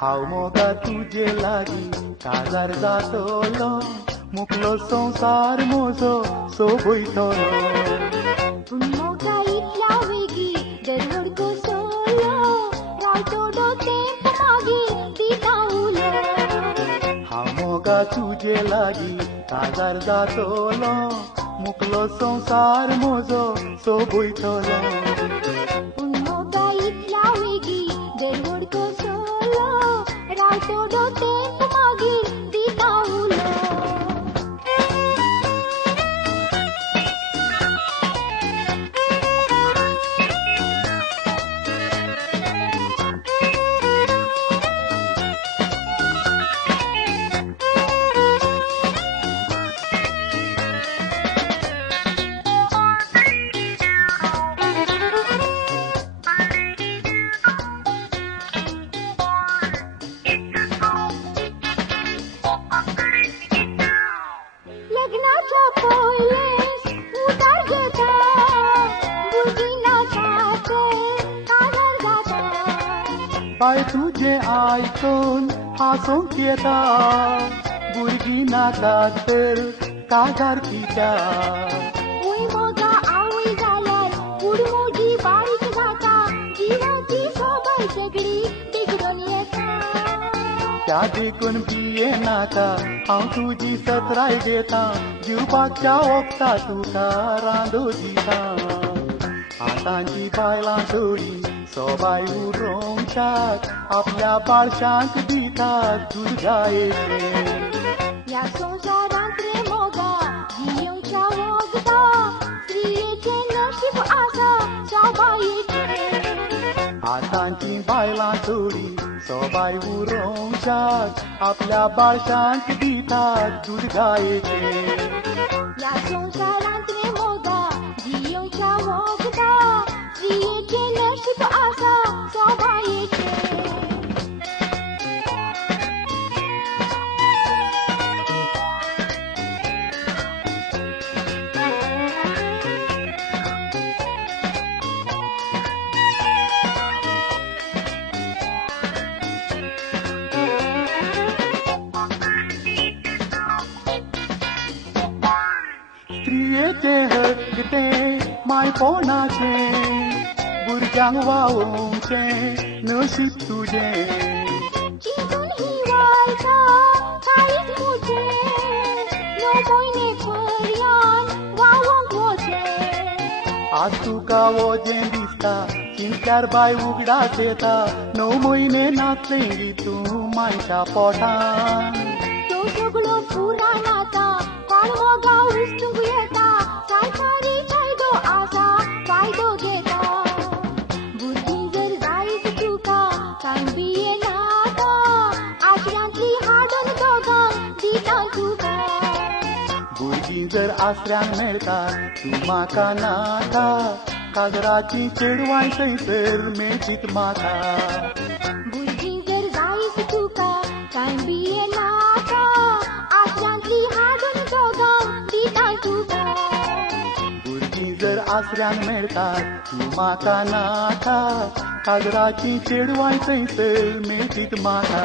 हाव मोगा तुझे लागी काजार जातलो मुकलो संसार मोजो सोबयतलो पूण मोगा इतल्या वेगी दरवड कोसळ्ळो रावतो तेंप मागीर दिता उलो हाव मोगा तुझे लागी काजार जातलो मुकलो संसार मोजो सोबयतलो पूण मोगा इतल्या वेगी दरवड कोसळ्ळो रावतो तेंप मागीर दिता उलो लग्नाच्या पयलेच उदार घेता भुरगीं नाचात काजार जाता बाय तुझे आयकून हांसूंक येता भुरगीं नाचात तर काजार पिता वय मोगा आवय जाल्यार कुडमोजी बारीक जाता जिवाची सोबाय सगळी बिगडून येता त्या देखून बिये नाका हांव तुजी सतराय घेता दिवपाच्या वखता तुका रांदो दिता आतांची बायलां सगळीं सोबाय उडोवंक आपल्या बाळशांक दितात दूद गायेचें ह्या संवसारांत रे मोगा जियोंच्या वखदा स्त्रियेचें नशीब आसा सोबायेचें आतांची बायलां सगळीं सोबाय उडोवंक आपल्या बाळशांक दितात दूद गायेचें ह्या संवसारांत रे मोगा जियोंच्या वखदा स्त्रियेचें नशीब आसा सोबायेचें स्त्रियेचें हक्क तें मायपोनाचें भुरग्यांक वावोवचें नशीब तुजें चिंतून ही वार्ता काळीज मुजें णव म्हयने पर्यान वावोंक वचें आज तुका वोजें दिसता चिंतल्यार बाय उगडास येता 9 म्हयने नाचलें तूं मानशा पोटान तो सगळो पुराण आतां कोण मोगा उस्तूंक येता सरकारी कायदो आसा फायदो घेता बुद्धी जर जायत तुका कांय बिये नाता आशऱ्यांतली हाडून दोगांक दिता तुका भुरगीं जर आसऱ्यांक मेळटात तूं म्हाका नाका काजराची चेडवाय थंयसर मेळचीत म्हाका भुरगीं जर जायत तुका कांय बिये नाता आशऱ्यांतली हाडून दोगांक दिता तुका भुरगीं जर आसऱ्यांक मेळटात तूं म्हाका नाका काजराची चेडवाय थंयसर मेळचीत म्हाका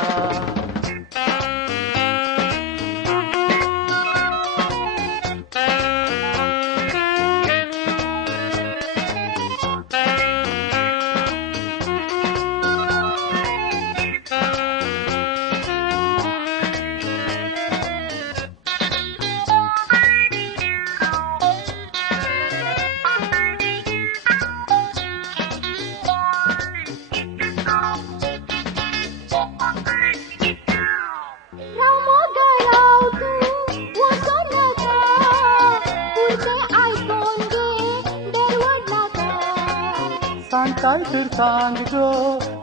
राव मोगा राव तूं वचूं नाका पुरतें आयकून घे देरवड नाका सांगताय तर सांग गो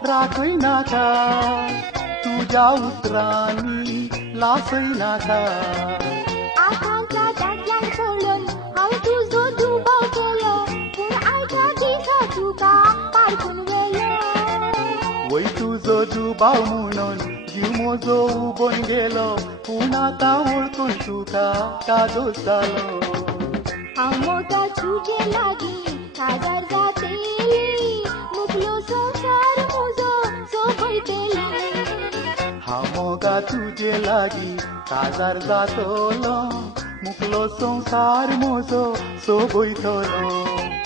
राखय नाका तुज्या उतरांनी लासय नाका आतांच्या दादल्यान पळोवन हांव तुजो दुबाव केलो पूण आयच्या दिसा तुका पारखून व्हेलो वय तुजो दुबाव म्हणून जीव म्हजो उबोन गेलो पूण आतां वळखून तुका काजोच जालो हांव मोगा तुजे लागीं काजार जातेली मुकलो संसार म्हजो सोबयतेली मोगा तुझे लागी काजार जातलो मुकलो संसार मोजो सोबयतलो